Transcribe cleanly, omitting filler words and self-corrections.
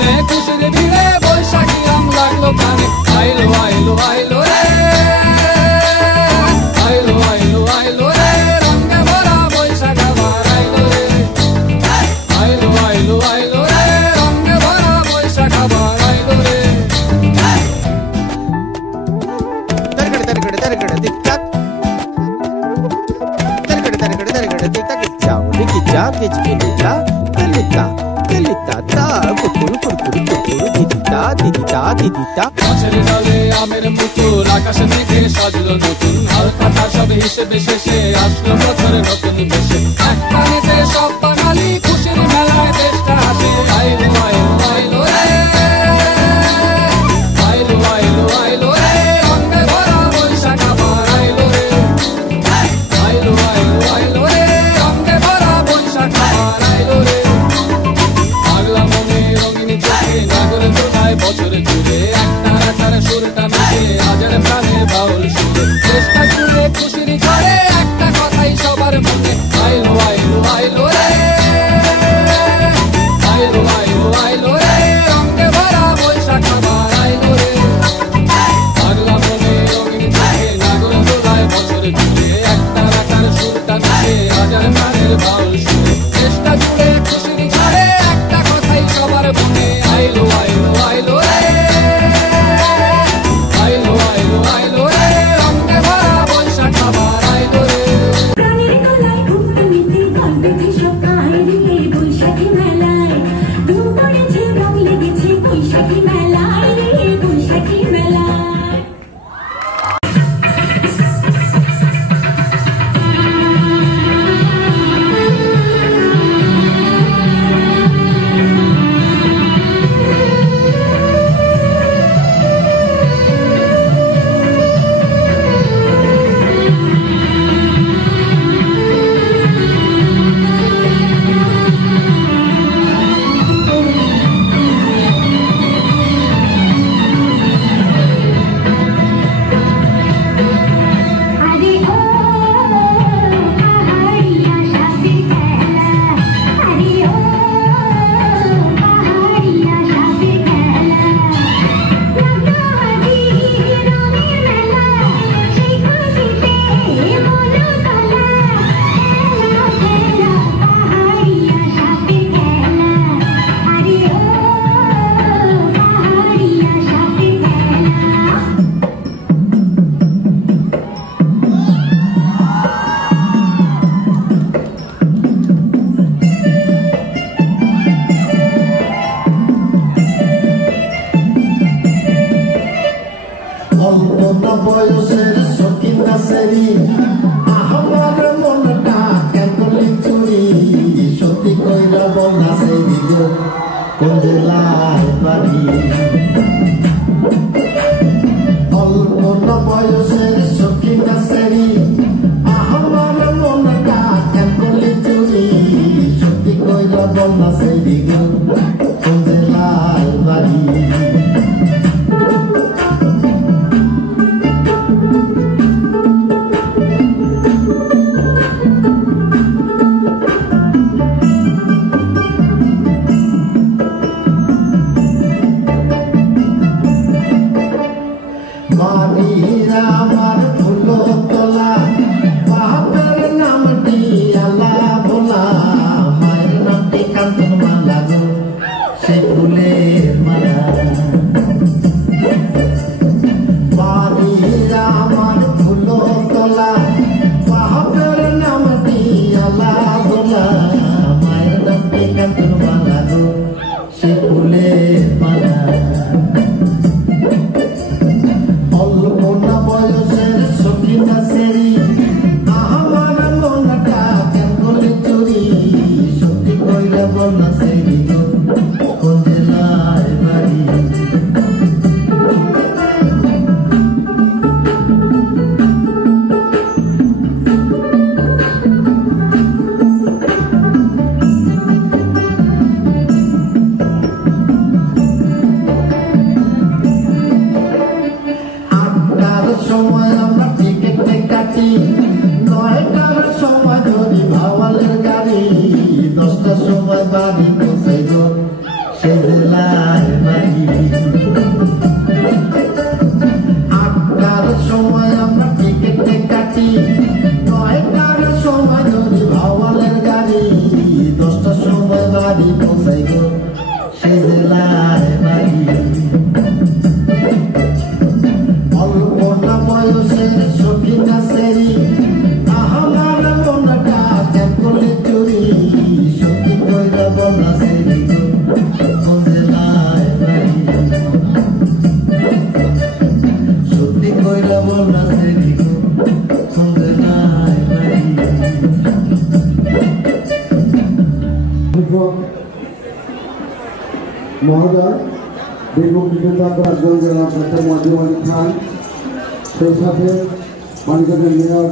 মনে খুশির ভিড়ে বৈশাখী আম লাগলো কানে আইলো আইলো আইলো রে আইলো আইলো আইলো রে রঙে ভরা বৈশাখ আবার আইলো রে আইলো আইলো আইলো রে রঙে ভরা বৈশাখ আবার আইলো রে মাছের জালে আমের মুকুল আকাশে মেঘে সাজলো নতুন হালকা সব হিসেবে শেষে আসলো বছরের নতুন বেশে এক পানিতে সব বাঙালি খুশির মেলায় দেশটা হাসে আইলো আইলো আইলো রে আইলো আইলো আইলো রে রঙে ভরা বৈশাখ আবার আইলো রে আইলো আইলো আইলো রে রঙে ভরা বৈশাখ আবার আইলো রে পাগলা মনে রঙিন চোখে নাগর দোলায় বছর জুড়ে একটার সুরটা মিশে হাজার প্রাণে বাউল সুরে চেষ্টা জুড়ে খুশির ঝড়ে একটা কথাই সবার মনে আইলো আইলো আইলো রে আইলো আইলো আইলো রে রঙে ভরা বৈশাখ আবার আইলো রে পাগলা মনে রঙিন চোখে নাগর দোলায় বছর জুড়ে একটার সুরটা মিশে হাজার প্রাণের বাউল সুরে চেষ্টা জুড়ে খুশির ঝড়ে একটা কথাই সবার মনে আইলো আইলো আইলো রে আইলো আইলো আইলো রে রঙে ভরা বৈশাখ আবার আইলো রে প্রাণের গলায় ঘুমতে মিতে গল্পে ভেসব কাহিনী বৈশাখী মেলায় ধুম পড়েছে রং লেগেছে বৈশাখী মেলায় রে বৈশাখী মেলায় বয়সের সখী নাচেরি আমার মনটা কেতলি চুরি সত্যি কইরা নাচেরি গো কোন জেলায় বাড়ি অল্প বয়সের সখী নাচেরি আমার মনটা কেতলি চুরি সত্যি কইরা নাচেরি গো কোন জেলায় বাড়ি অধ্যাপক মহোদয়, বীরভূম বিদ্যুৎ জেলা খান, সেই সাথে মানিকগঞ্জের মেয়র